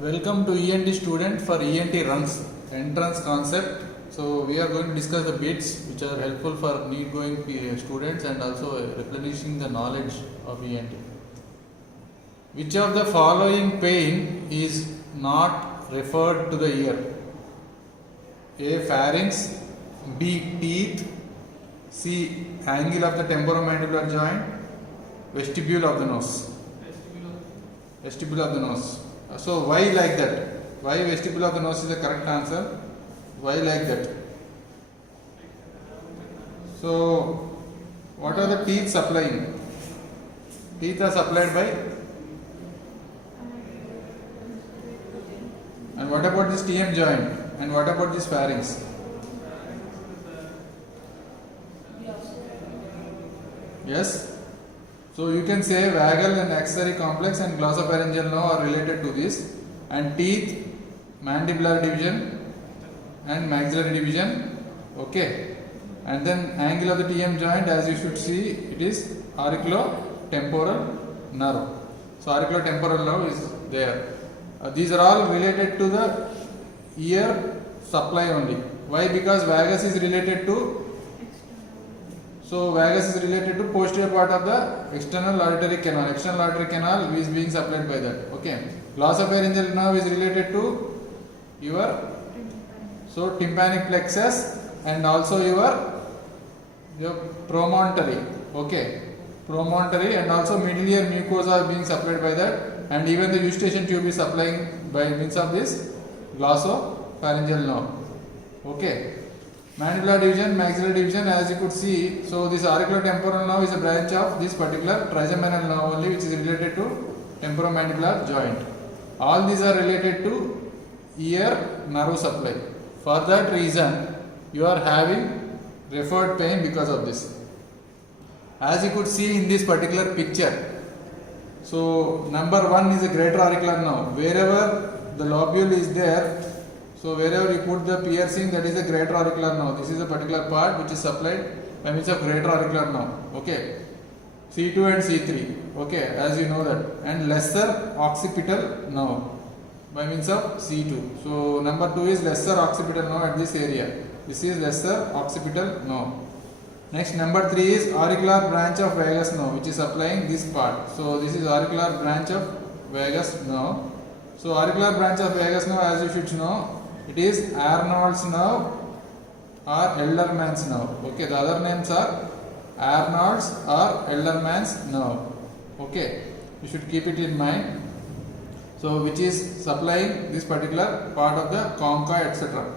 Welcome to ENT student for ENT runs entrance concept. So we are going to discuss the bits which are helpful for need going students and also replenishing the knowledge of ENT. Which of the following pain is not referred to the ear? A. Pharynx, B. Teeth, C. Angle of the temporomandibular joint, vestibule of the nose. Vestibule of the nose. So why like that? Why vestibule of the nose is the correct answer? Why like that? So what are the teeth supplying? Teeth are supplied by. And what about this TM joint? And what about this pharynx? Yes? So you can say vagal and axillary complex and glossopharyngeal nerve are related to this, and teeth, mandibular division and maxillary division. Okay, and then angle of the TM joint, as you should see, it is auriculotemporal nerve. So auriculotemporal nerve is there. These are all related to the ear supply only. Why? Because vagus is related to. So vagus is related to posterior part of the external auditory canal. External auditory canal is being supplied by that. Okay. Glossopharyngeal nerve is related to your tympanic plexus and also your promontory. Okay. Promontory and also middle ear mucosa are being supplied by that, and even the eustachian tube is supplying by means of this glossopharyngeal nerve. Okay. Mandibular division, maxillary division, as you could see, so this auriculotemporal nerve is a branch of this particular trigeminal nerve only, which is related to temporomandibular joint. All these are related to ear nerve supply. For that reason, you are having referred pain because of this. As you could see in this particular picture, so number 1 is a greater auricular nerve. Wherever the lobule is there, so wherever you put the piercing, that is a greater auricular nerve. This is a particular part which is supplied by means of greater auricular nerve. Okay, C2 and C3. Okay, as you know that, and lesser occipital nerve by means of C2. So number 2 is lesser occipital nerve at this area. This is lesser occipital nerve. Next, number 3 is auricular branch of vagus nerve, which is supplying this part. So this is auricular branch of vagus nerve. So auricular branch of vagus nerve, as you should know, it is Arnold's nerve or Elderman's nerve. Okay, the other names are Arnold's or Elderman's nerve. Okay, you should keep it in mind. So which is supplying this particular part of the concha, etc.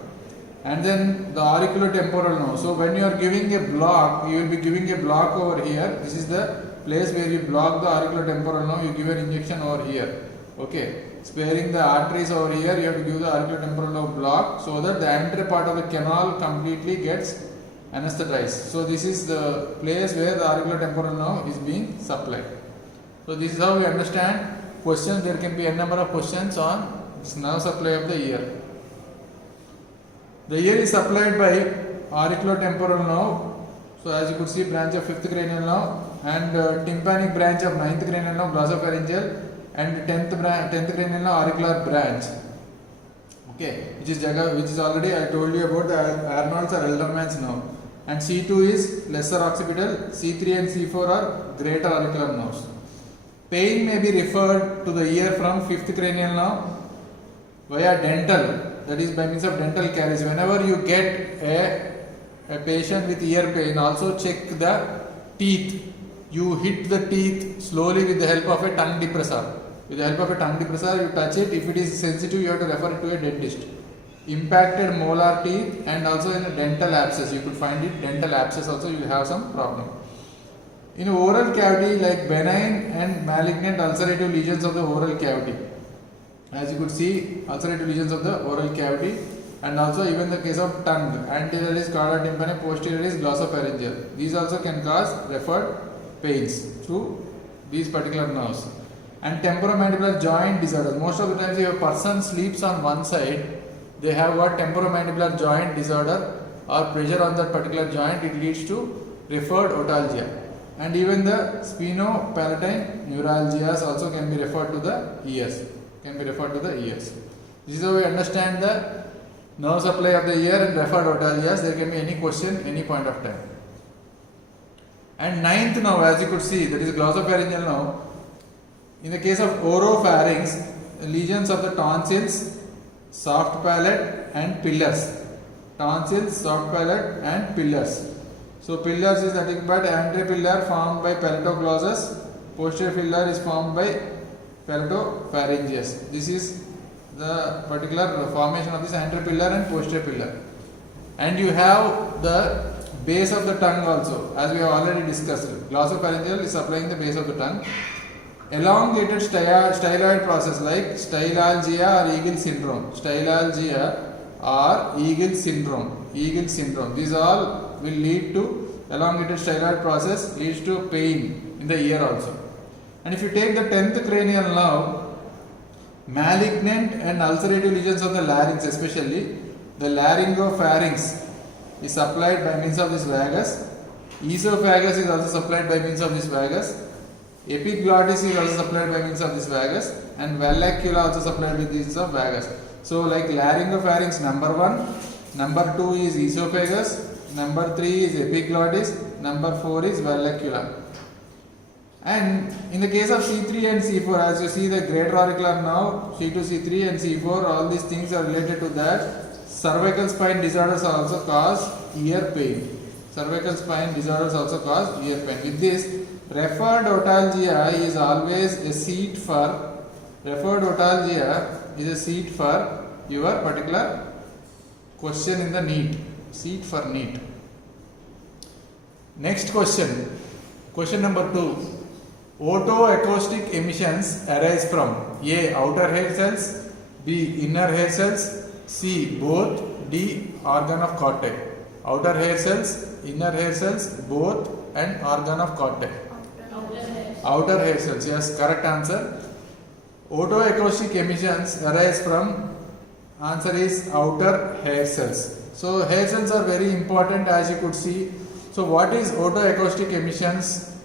And then the auriculotemporal nerve. So when you are giving a block, you will be giving a block over here. This is the place where you block the auriculotemporal nerve. You give an injection over here. Okay, sparing the arteries over here, you have to give the auriculotemporal nerve block so that the entire part of the canal completely gets anesthetized. So this is the place where the auriculotemporal nerve is being supplied. So this is how we understand questions. There can be a number of questions on this nerve supply of the ear. The ear is supplied by auriculotemporal nerve. So as you could see, branch of 5th cranial nerve and tympanic branch of 9th cranial nerve, glossopharyngeal, and 10th cranial nerve auricular branch. Okay, which is already I told you about the Arnold's or Elderman's nerve. And C2 is lesser occipital, C3 and C4 are greater auricular nerves. Pain may be referred to the ear from 5th cranial nerve via dental, that is by means of dental caries. Whenever you get a patient with ear pain, also check the teeth. You hit the teeth slowly with the help of a tongue depressor. With the help of a tongue depressor, you touch it. If it is sensitive, you have to refer it to a dentist. Impacted molar teeth and also in a dental abscess, you could find it. Dental abscess also, you will have some problem. In oral cavity, like benign and malignant ulcerative lesions of the oral cavity. As you could see, ulcerative lesions of the oral cavity, and also even the case of tongue. Anterior is chordotympanic, posterior is glossopharyngeal. These also can cause referred pains through these particular nerves. And temporomandibular joint disorders. Most of the times, if a person sleeps on one side, they have what temporomandibular joint disorder or pressure on that particular joint. It leads to referred otalgia. and even the sphenopalatine neuralgias also can be referred to the ears. can be referred to the ears. This is how we understand the nerve supply of the ear and referred otalgias. There can be any question, any point of time. And ninth now, as you could see, that is glossopharyngeal now. In the case of oropharynx, lesions of the tonsils, soft palate and pillars. Tonsils, soft palate and pillars. So pillars is nothing but anterior pillar formed by palatoglossus, posterior pillar is formed by palatopharyngeus. This is the particular formation of this anterior pillar and posterior pillar. And you have the base of the tongue also, as we have already discussed. Glossopharyngeal is supplying the base of the tongue. Elongated styloid process like stylalgia or Eagle syndrome. Stylalgia or Eagle syndrome. Eagle syndrome. These all will lead to elongated styloid process, leads to pain in the ear also. And if you take the 10th cranial nerve, malignant and ulcerative lesions of the larynx, especially the laryngopharynx, is supplied by means of this vagus. Esophagus is also supplied by means of this vagus. Epiglottis is also supplied by means of this vagus, and vallecula also supplied with means of vagus. So, like laryngopharynx, number 1, number 2 is esophagus, number 3 is epiglottis, number 4 is vallecula. And in the case of C3 and C4, as you see the greater auricular nerve, C2, C3 and C4, all these things are related to that. Cervical spine disorders also cause ear pain. Cervical spine disorders also cause ear pain. With this, referred otalgia is always a seat for your particular question in the NEET. Seat for NEET. Next question. Question number 2. Otoacoustic emissions arise from A. Outer hair cells, B. Inner hair cells, C. Both, D. Organ of Corte. Outer hair cells, inner hair cells, both, and organ of Corte. Outer hair cells. Yes, correct answer. Otoacoustic emissions arise from, answer is outer hair cells. So hair cells are very important, as you could see. So what is otoacoustic emissions?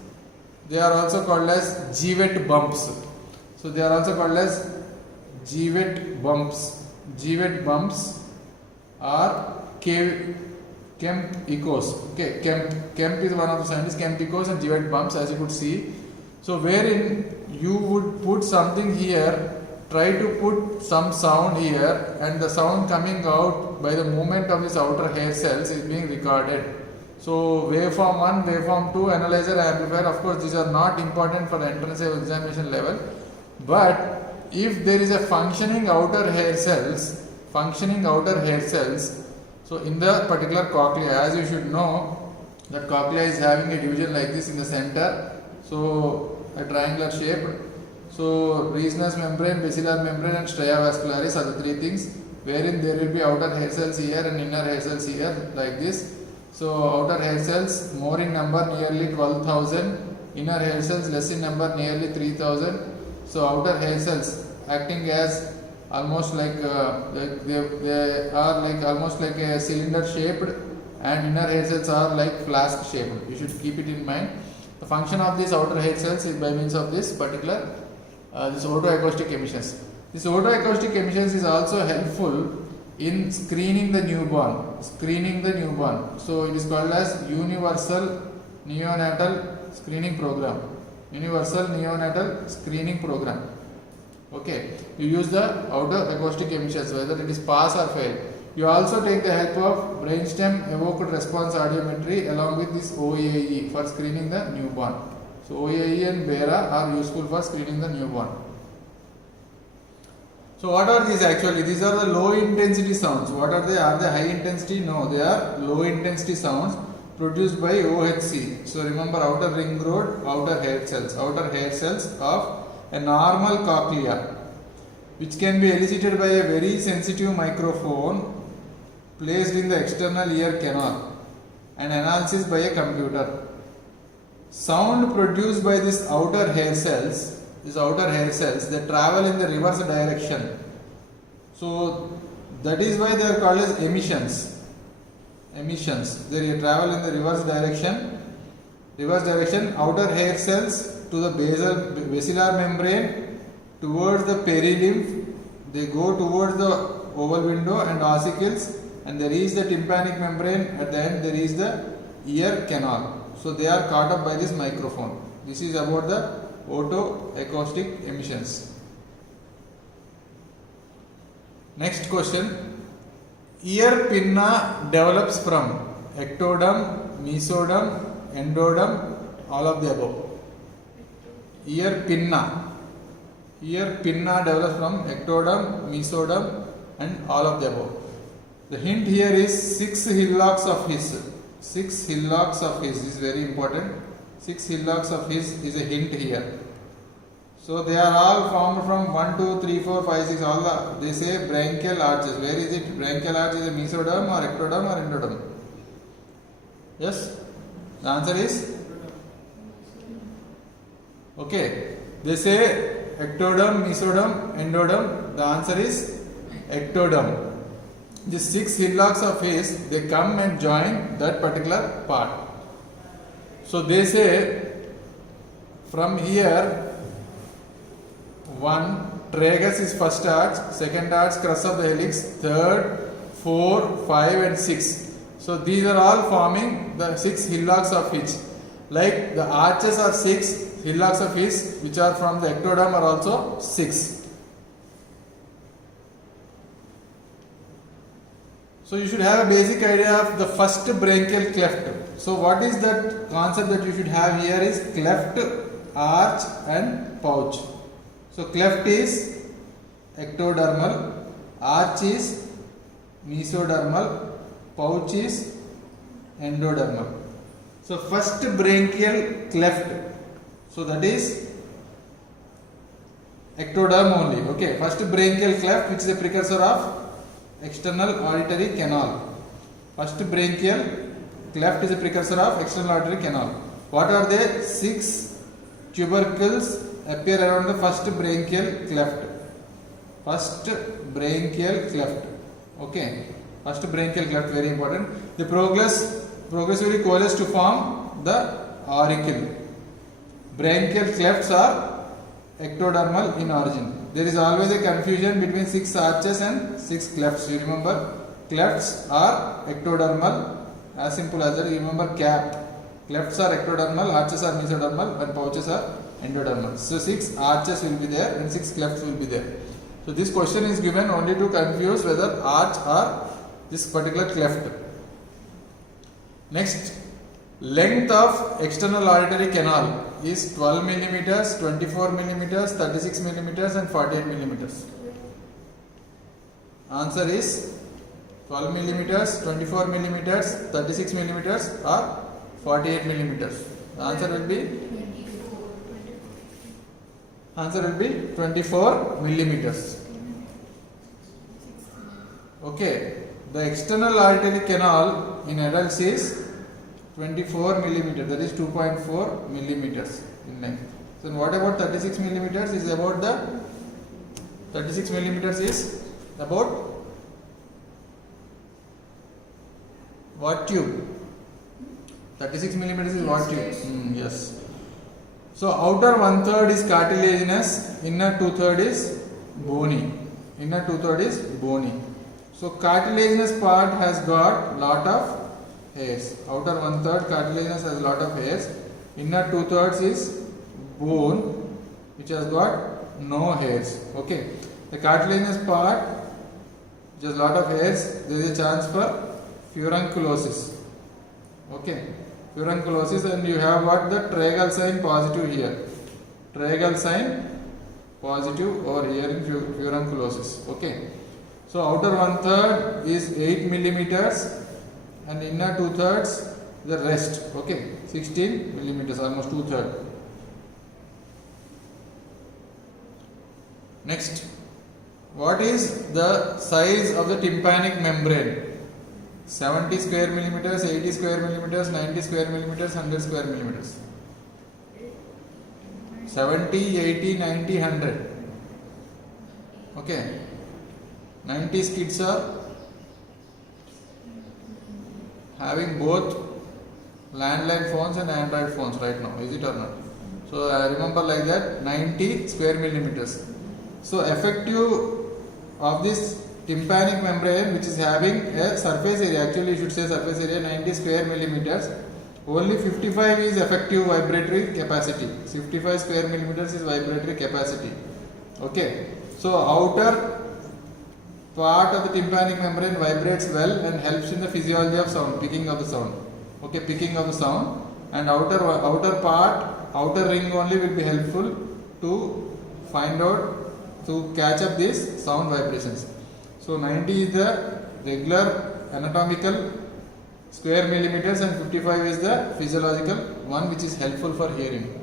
They are also called as Gevett bumps. So they are also called as Gevett bumps. Gevett bumps or Kemp echoes. Okay, Kemp is one of the scientists. Kemp echoes and Gevett bumps, as you could see. So wherein you would put something here, try to put some sound here, and the sound coming out by the movement of this outer hair cells is being recorded. So waveform 1, waveform 2, analyzer, amplifier, of course these are not important for the entrance examination level, but if there is a functioning outer hair cells, so in the particular cochlea, as you should know, that cochlea is having a division like this in the center, so a triangular shape. So resinous membrane, basilar membrane and stria vascularis are the three things, wherein there will be outer hair cells here and inner hair cells here like this. So outer hair cells more in number, nearly 12,000, inner hair cells less in number, nearly 3,000. So outer hair cells acting as almost like they are like almost like a cylinder shaped, and inner hair cells are like flask shaped. You should keep it in mind. The function of these outer hair cells is by means of this particular this otoacoustic emissions. This otoacoustic emissions is also helpful in screening the newborn. So it is called as Universal Neonatal Screening Program. Okay, you use the otoacoustic emissions, whether it is pass or fail. You also take the help of brainstem evoked response audiometry along with this OAE for screening the newborn. So OAE and BERA are useful for screening the newborn. So what are these actually? These are the low intensity sounds. What are they? Are they high intensity? No, they are low intensity sounds produced by OHC. So remember, outer ring road, outer hair cells of a normal cochlea, which can be elicited by a very sensitive microphone placed in the external ear canal and analysis by a computer. Sound produced by these outer hair cells, they travel in the reverse direction. So that is why they are called as emissions. They travel in the reverse direction. Outer hair cells to the basilar membrane, towards the perilymph, they go towards the oval window and ossicles, and there is the tympanic membrane. At the end there is the ear canal. So they are caught up by this microphone. This is about the otoacoustic emissions. Next question. Ear pinna develops from ectoderm, mesoderm, endoderm, all of the above. Ear pinna develops from ectoderm, mesoderm, and all of the above. The hint here is 6 hillocks of his. 6 hillocks of his is very important. 6 hillocks of his is a hint here. So they are all formed from 1, 2, 3, 4, 5, 6. All the they say branchial arches. Where is it? Branchial arch is a mesoderm or ectoderm or endoderm? Yes. The answer is okay. They say ectoderm, mesoderm, endoderm. The answer is ectoderm. The 6 hillocks of his, they come and join that particular part. So they say from here 1 tragus is first arch, second arch crus of the helix, third, 4, 5 and 6. So these are all forming the 6 hillocks of his. Like the arches are 6, hillocks of his which are from the ectoderm are also 6. So you should have a basic idea of the first branchial cleft. So what is that concept that you should have here is cleft, arch and pouch. So cleft is ectodermal, arch is mesodermal, pouch is endodermal. So first branchial cleft, so that is ectoderm only. Okay, first branchial cleft which is a precursor of external auditory canal. First branchial cleft is a precursor of external auditory canal. What are they? 6 tubercles appear around the first branchial cleft. First branchial cleft. Okay, first branchial cleft, very important. They progressively coalesce to form the auricle. Branchial clefts are ectodermal in origin. There is always a confusion between 6 arches and 6 clefts. You remember, clefts are ectodermal, as simple as that. You remember cap. Clefts are ectodermal, arches are mesodermal, and pouches are endodermal. So 6 arches will be there and 6 clefts will be there. So this question is given only to confuse whether arch or this particular cleft. Next, length of external auditory canal is 12 millimeters, 24 millimeters, 36 millimeters and 48 millimeters. Answer is 12 millimeters, 24 millimeters, 36 millimeters or 48 millimeters. The answer will be 24 millimeters. Okay, the external auditory canal in adults is 24 millimeters, that is 2.4 millimeters in length. So what about 36 millimeters? Is about the 36 millimeters is about what tube? 36 millimeters is what tube? Yes. So outer 1/3 is cartilaginous, inner 2/3 is bony. Inner 2/3 is bony. So cartilaginous part has got lot of hairs. Outer 1/3 cartilaginous has lot of hairs. Inner 2/3 is bone which has got no hairs. Okay. The cartilaginous part which has lot of hairs, there is a chance for furunculosis. Okay. Furunculosis, and you have got the tragal sign positive here. Tragal sign positive over here in furunculosis. Okay. So outer 1/3 is 8 millimeters and inner 2/3 the rest. Okay, 16 millimeters, almost 2/3. Next, what is the size of the tympanic membrane? 70 square millimeters, 80 square millimeters, 90 square millimeters, 100 square millimeters. 70, 80, 90, 100. Okay. 90s kids are having both landline phones and Android phones right now, is it or not? So I remember like that, 90 square millimeters. So effective of this tympanic membrane, which is having a surface area, actually you should say surface area 90 square millimeters, only 55 is effective vibratory capacity. 55 square millimeters is vibratory capacity. Okay, so outer part of the tympanic membrane vibrates well and helps in the physiology of sound, picking of the sound. Okay, picking of the sound, and outer part, outer ring only will be helpful to find out, to catch up these sound vibrations. So 90 is the regular anatomical square millimeters and 55 is the physiological one, which is helpful for hearing.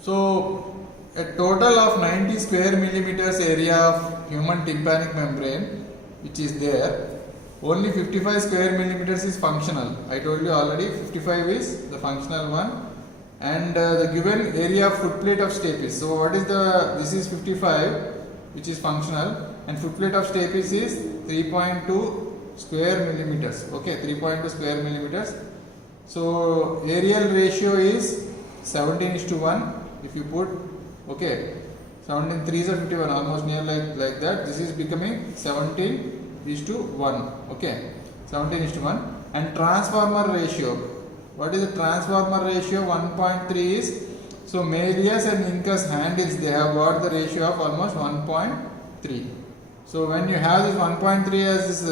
So a total of 90 square millimeters area of human tympanic membrane which is there, only 55 square millimeters is functional. I told you already 55 is the functional one, and the given area of footplate of stapes. So what is this is 55 which is functional, and footplate of stapes is 3.2 square millimeters. Okay, 3.2 square millimeters. So aerial ratio is 17:1. If you put, okay, 17 3s are 51, almost near like that. This is becoming 17:1. Okay, 17:1. And transformer ratio. What is the transformer ratio? 1.3 is, so Malleus and Incus handles, they have got the ratio of almost 1.3. So when you have this 1.3 as this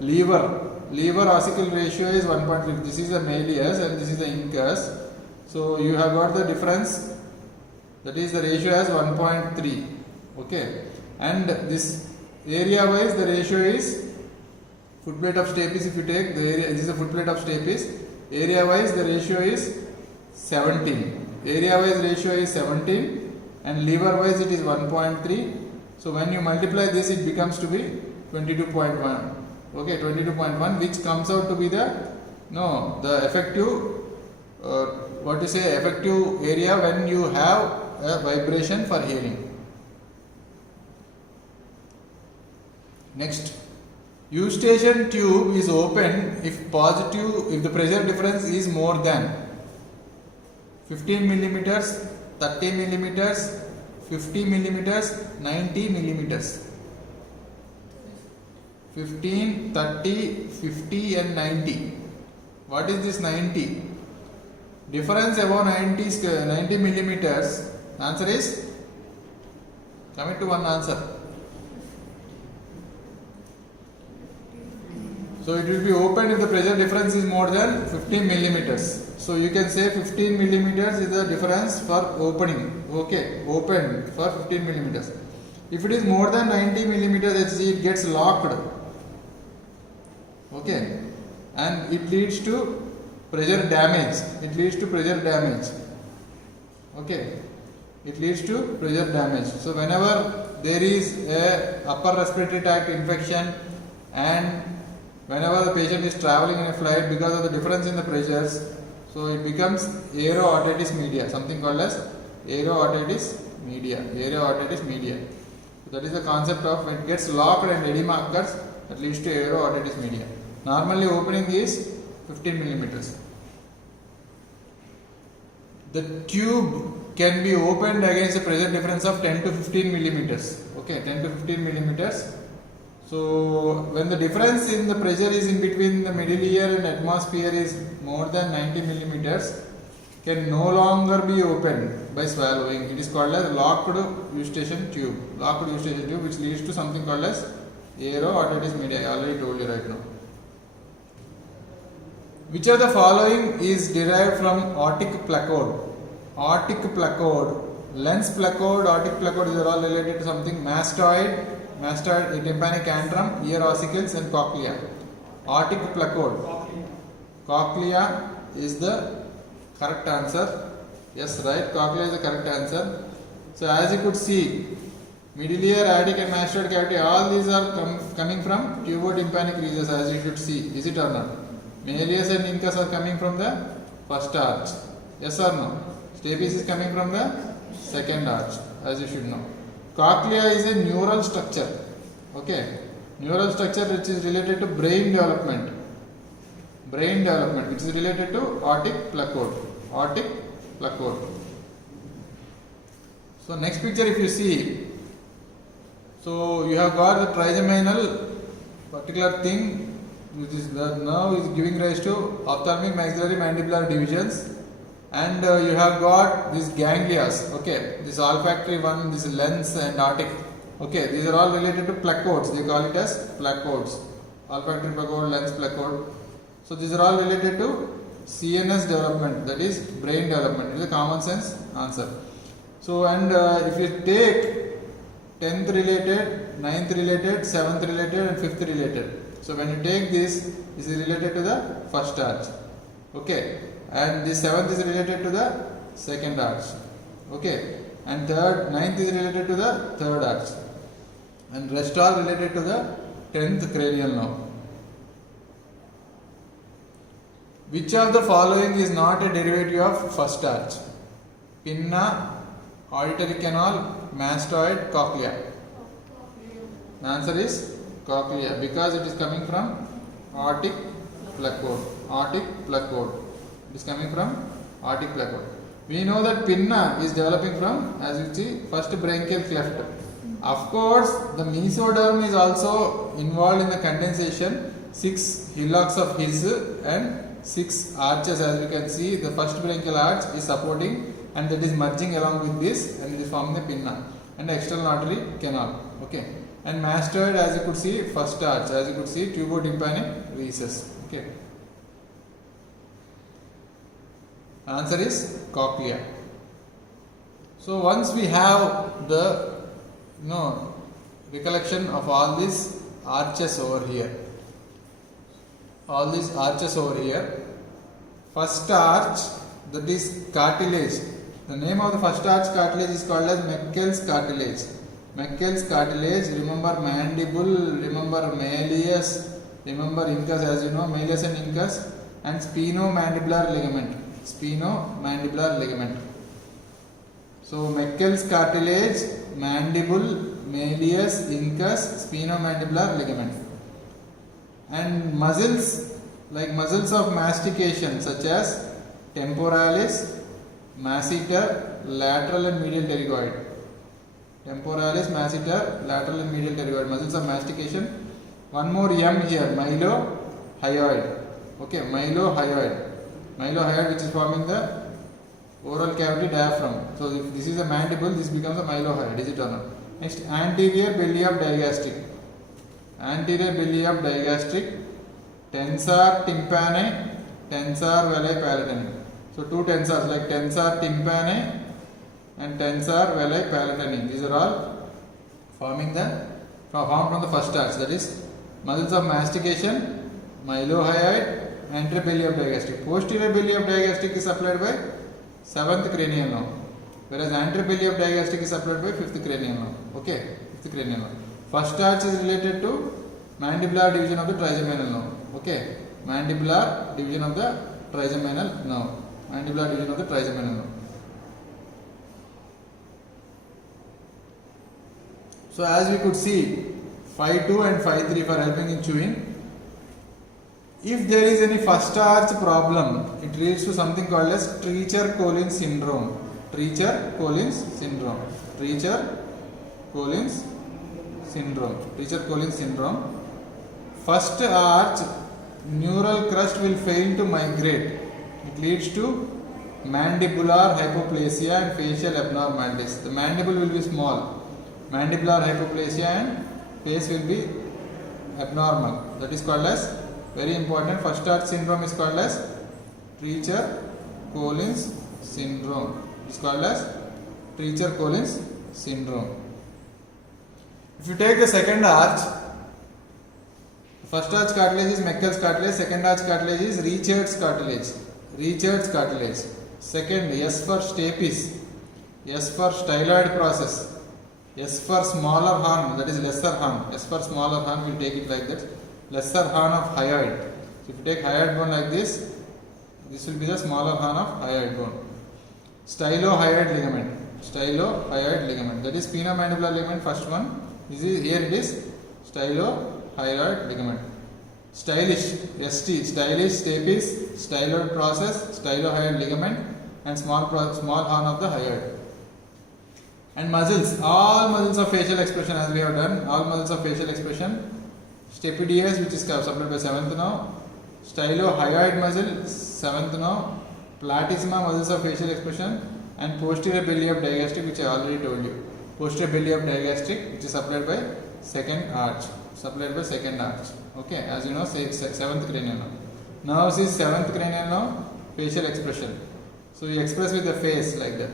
lever ossicle ratio is 1.3. This is the Malleus and this is the Incus. So you have got the difference, that is the ratio as 1.3. Okay, and this area wise the ratio is footplate of stapes. If you take the area, this is the footplate of stapes. Area wise the ratio is 17. Area wise ratio is 17 and lever wise it is 1.3. So when you multiply this, it becomes to be 22.1. Okay, 22.1, which comes out to be the effective effective area when you have a vibration for hearing. Next, Eustachian tube is open if the pressure difference is more than 15 millimeters, 30 millimeters, 50 millimeters, 90 millimeters. 15, 30, 50 and 90. What is this 90? Difference above 90 millimeters. Answer is, coming to one answer. So it will be open if the pressure difference is more than 15 millimeters. So you can say 15 millimeters is the difference for opening. Okay, open for 15 millimeters. If it is more than 90 millimeters Hg, it gets locked. Okay, and it leads to pressure damage. Okay, it leads to pressure damage. So whenever there is a upper respiratory tract infection and whenever the patient is traveling in a flight, because of the difference in the pressures, so it becomes aero-otitis media, something called as aero-otitis media. So that is the concept of when it gets locked and edema occurs, that leads to aero-otitis media. Normally opening is 15 millimeters. The tube can be opened against a pressure difference of 10 to 15 millimeters. Okay, 10 to 15 millimeters. So when the difference in the pressure is in between the middle ear and atmosphere is more than 90 millimeters, can no longer be opened by swallowing. It is called as locked Eustachian tube. Which leads to something called as aero-otitis media. I already told you right now. Which of the following is derived from aortic placode? Aortic placode, lens placode, aortic placode, these are all related to something. Mastoid, tympanic antrum, ear ossicles and cochlea. Aortic placode. Cochlea is the correct answer. Yes, right, cochlea is the correct answer. So as you could see, middle ear, aortic and mastoid cavity, all these are coming from tubotympanic regions, as you should see. Is it or not? Malleus and Incus are coming from the first arch. Yes or no? Stapes is coming from the second arch, as you should know. Cochlea is a neural structure. Okay, neural structure which is related to brain development, which is related to aortic placode. So next picture if you see, so you have got the trigeminal particular thing, which is the nerve is giving rise to ophthalmic, maxillary, mandibular divisions, and you have got these ganglias. Okay, this olfactory one, this lens and otic. Okay, these are all related to placodes. They call it as placodes. Olfactory placode, lens placode. So these are all related to CNS development, that is brain development. It is a common sense answer. So and if you take 10th related, 9th related, 7th related and 5th related. So when you take this is related to the first arch. Okay, and the 7th is related to the second arch. Okay, and 9th is related to the third arch, and rest are related to the 10th cranial nerve. Which of the following is not a derivative of first arch? Pinna, auditory canal, mastoid, cochlea. The answer is cochlea because it is coming from aortic placode. Aortic placode. It is coming from aortic placode. We know that pinna is developing from, as you see, first branchial cleft. Of course, the mesoderm is also involved in the condensation. 6 hillocks of His and 6 arches, as you can see. The first branchial arch is supporting and that is merging along with this and it is forming the pinna and external artery canal. Okay, and mastoid, as you could see, first arch, as you could see, tubotympanic recess. Okay, answer is cochlea. So once we have the recollection of all these arches over here, first arch, that is cartilage. The name of the first arch cartilage is called as Meckel's cartilage. Meckel's cartilage, remember mandible, remember malleus, remember incus, as you know, malleus and incus, and spinomandibular ligament. Spinomandibular ligament. So Meckel's cartilage, mandible, malleus, incus, spinomandibular ligament. And muscles, like muscles of mastication such as temporalis, masseter, lateral and medial pterygoid. Temporalis, masseter, lateral and medial pterygoid, muscles of mastication. One more M here, mylohyoid. Okay, mylohyoid. Mylohyoid, which is forming the oral cavity diaphragm. So if this is a mandible, this becomes a mylohyoid. Is it or not? Next, anterior belly of digastric. Anterior belly of digastric, tensor tympani, tensor veli palatini. So two tensors like tensor tympani and tensor veli palatini. These are all formed from the first arch. That is muscles of mastication, mylohyoid, anterior belly of digastric. Posterior belly of digastric is supplied by 7th cranial nerve, whereas anterior belly of digastric is supplied by 5th cranial nerve. Okay, 5th cranial nerve. First arch is related to mandibular division of the trigeminal nerve. Okay, mandibular division of the trigeminal nerve. Mandibular division of the trigeminal nerve. So as we could see, phi 2 and phi 3 for helping in chewing. If there is any first arch problem, it leads to something called as Treacher-Collins syndrome. Treacher-Collins syndrome. Treacher-Collins syndrome. Treacher-Collins syndrome. First arch neural crust will fail to migrate. It leads to mandibular hypoplasia and facial abnormalities. The mandible will be small. Mandibular hypoplasia and face will be abnormal. That is called as, very important, first arch syndrome is called as Treacher-Collins syndrome. It is called as Treacher-Collins syndrome. If you take the second arch, first arch cartilage is Meckel's cartilage, second arch cartilage is Richard's cartilage. Richard's cartilage. Second, S for stapes, S for styloid process, S for smaller horn, that is lesser horn. S for smaller horn, we will take it like that. Lesser horn of hyoid. So if you take hyoid bone like this will be the smaller horn of hyoid bone. Stylohyoid ligament. Stylohyoid ligament. That is spinomandibular ligament, first one. Here it is stylohyoid ligament. Stylish, ST, stylish, stapes, styloid process, stylohyoid ligament, and small horn of the hyoid. And muscles, all muscles of facial expression, as we have done, all muscles of facial expression. Stapedius, which is supplied by 7th now. Stylohyoid muscle, 7th now. Platysma, muscles of facial expression. And posterior belly of digastric, which I already told you. Posterior belly of digastric, which is supplied by second arch. Okay, as you know, say 7th cranial now. Now see 7th cranial now, facial expression. So you express with the face like that.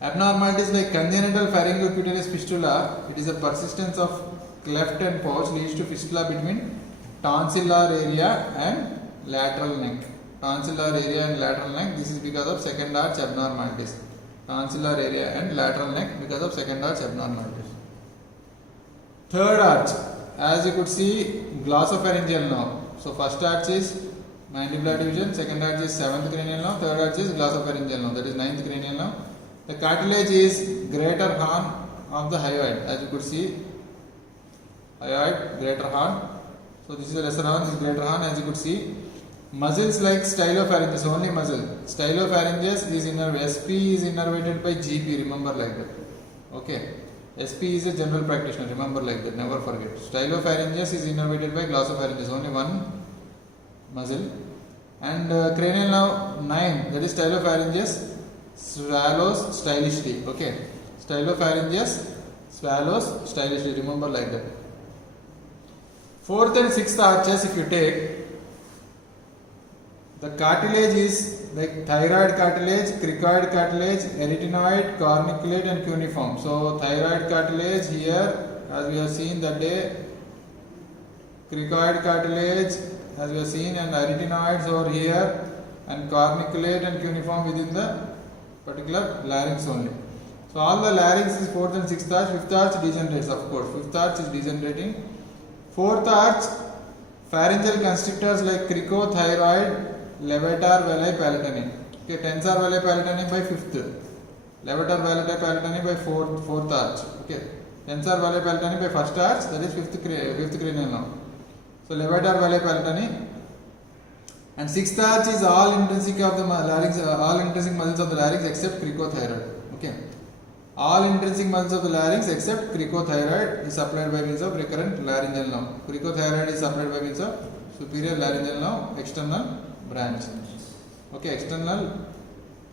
Abnormalities like congenital pharyngocutaneous fistula, it is a persistence of cleft and pouch leads to fistula between tonsillar area and lateral neck. This is because of second arch abnormalities. Tonsillar area and lateral neck because of second arch abnormalities. Third arch, as you could see, glossopharyngeal now. So first arch is mandibular division, second arch is 7th cranial now, third arch is glossopharyngeal now, that is 9th cranial now. The cartilage is greater horn of the hyoid, as you could see, hyoid, greater horn. So this is a lesser horn, this is greater horn, as you could see. Muscles like stylopharyngeus, only muscle. Stylopharyngeus is innervated, SP is innervated by GP, remember like that. Okay. SP is a general practitioner, remember like that, never forget. Stylopharyngeus is innervated by glossopharyngeus, only one muscle. And cranial now 9, that is stylopharyngeus swallows stylishly. Okay, stylopharyngeus swallows stylishly, remember like that. 4th and 6th arches, if you take, the cartilage is like thyroid cartilage, cricoid cartilage, arytenoid, corniculate and cuneiform. So thyroid cartilage here, as we have seen that day, cricoid cartilage as we have seen, and arytenoids over here, and corniculate and cuneiform within the particular larynx only. So all the larynx is 4th and 6th arch. 5th arch degenerates, of course. 5th arch is degenerating. 4th arch, pharyngeal constrictors like cricothyroid, levator vellae palatini. Okay, tensor vellae palatini by 5th, levator vellae palatini by 4th arch. Okay, tensor vellae palatini by 1st arch, that is 5th cranial now. So levator vellae palatini. And 6th arch is all intrinsic of the larynx, all intrinsic muscles of the larynx except cricothyroid. Okay, all intrinsic muscles of the larynx except cricothyroid is supplied by means of recurrent laryngeal nerve. Cricothyroid is supplied by means of superior laryngeal nerve, external branch. Okay, external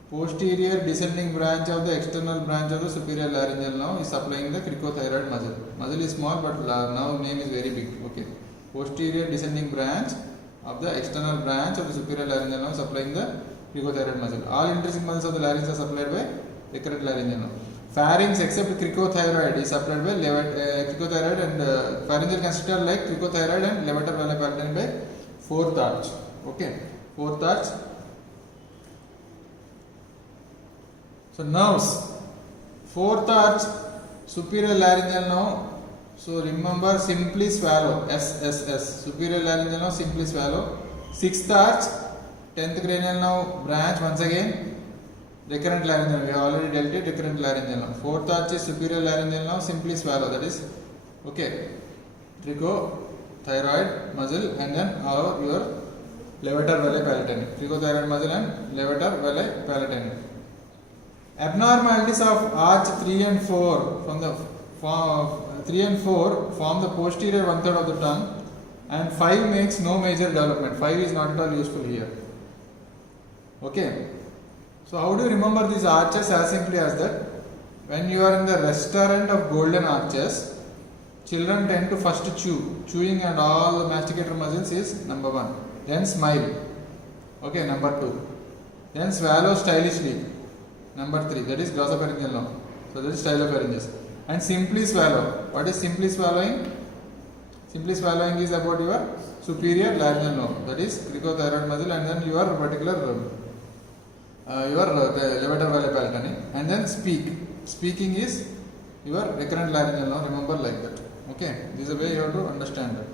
posterior descending branch of the external branch of the superior laryngeal nerve is supplying the cricothyroid muscle. Muscle is small, but now name is very big. Okay, posterior descending branch of the external branch of the superior laryngeal nerve supplying the cricothyroid muscle. All intrinsic muscles of the larynx are supplied by recurrent laryngeal nerve. Pharynx except cricothyroid is supplied by cricothyroid and pharyngeal constrictor like cricothyroid and levator vellae palatini by 4th arch. Okay, 4th arch. So nerves, 4th arch, superior laryngeal nerve. So remember, simply swallow, SSS, superior laryngeal nerve, simply swallow. 6th arch, 10th cranial nerve branch, once again recurrent laryngeal nerve, we have already dealt it, recurrent laryngeal nerve. 4th arch is superior laryngeal nerve, simply swallow, that is, okay, cricothyroid muscle and then your levator vellae palatini, cricothyroid muscle and levator vellae palatini. Abnormalities of arch 3 and 4 from the 3 and 4 form the posterior 1/3 of the tongue, and 5 makes no major development. 5 is not at all useful here. Okay. So how do you remember these arches? As simply as that, when you are in the restaurant of golden arches, children tend to first chewing and all the masticator muscles is number 1. Then smile. Okay, number 2. Then swallow stylishly. Number 3. That is glossopharyngeal nerve. So that is stylopharyngeus. And simply swallow. What is simply swallowing? Simply swallowing is about your superior laryngeal nerve. That is cricothyroid muscle and then your particular your levator vellae palatini, and then speak. Speaking is your recurrent laryngeal nerve, remember like that. Okay, this is a way you have to understand that.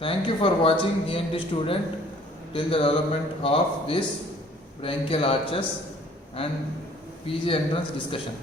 Thank you for watching ENT student till the development of this branchial arches and PG entrance discussion.